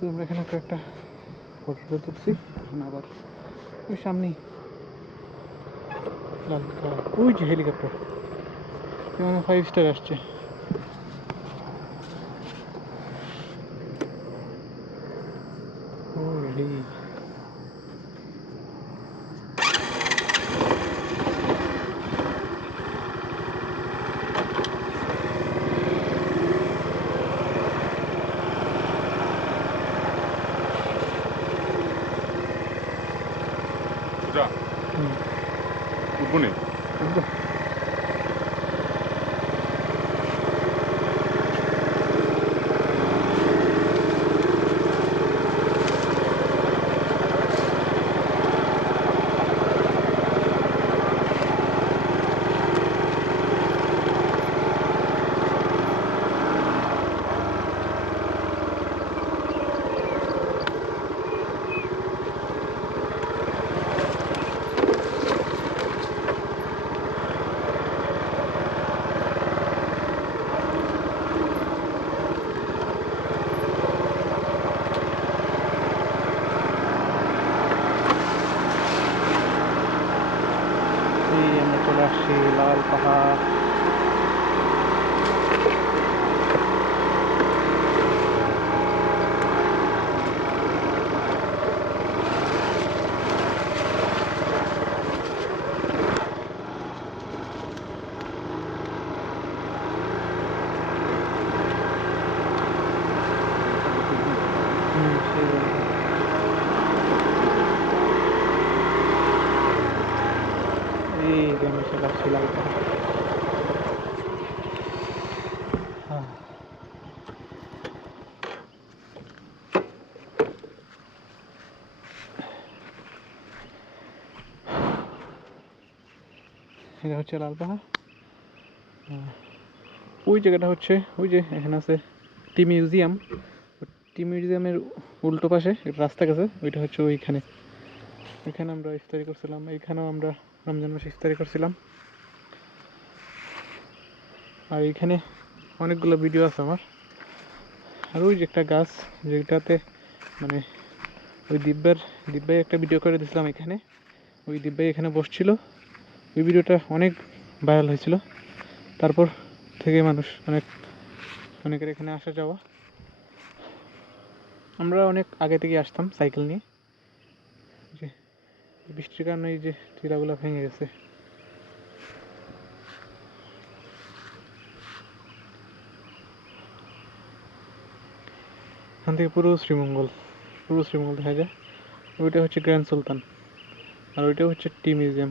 তো আমরা এখানে একটা ফটো তুলছি। এখন আবার ওই সামনেই লাল কালার। ওই যে হেলিকপ্টার মানে ফাইভ স্টার আসছে। 보자. 응. 이분이. আমরা চলে আসছি লাল পাহাড় এই যে পাহাড় আহ। এটা হচ্ছে লাল পাহাড় ওই জায়গাটা হচ্ছে, ওই যে এখানে আছে টি মিউজিয়াম টি মিউজিয়ামের উল্টো পাশে রাস্তা গেছে, ওইটা হচ্ছে ওইখানে এখানে আমরা ইফতারি করছিলাম, এইখানেও আমরা রমজান মাসে ইফতারি করছিলাম। আর এখানে অনেকগুলো ভিডিও আছে আমার। আর ওই যে একটা গাছ, যেটাতে মানে ওই দিব্যার, দিব্যাই একটা ভিডিও করে দিয়েছিলাম এখানে। ওই দিব্যাই এখানে বসছিল। ওই ভিডিওটা অনেক ভাইরাল হয়েছিল। তারপর থেকে মানুষ অনেক, অনেকের এখানে আসা যাওয়া। আমরা অনেক আগে থেকে আসতাম সাইকেল নিয়ে। বৃষ্টির কারণে এই যে টিলাগুলো ভেঙে গেছে। এখান থেকে পুরো শ্রীমঙ্গল পুরো শ্রীমঙ্গল দেখা যায়। ওইটা হচ্ছে গ্র্যান্ড সুলতান, আর ওইটা হচ্ছে টি মিউজিয়াম।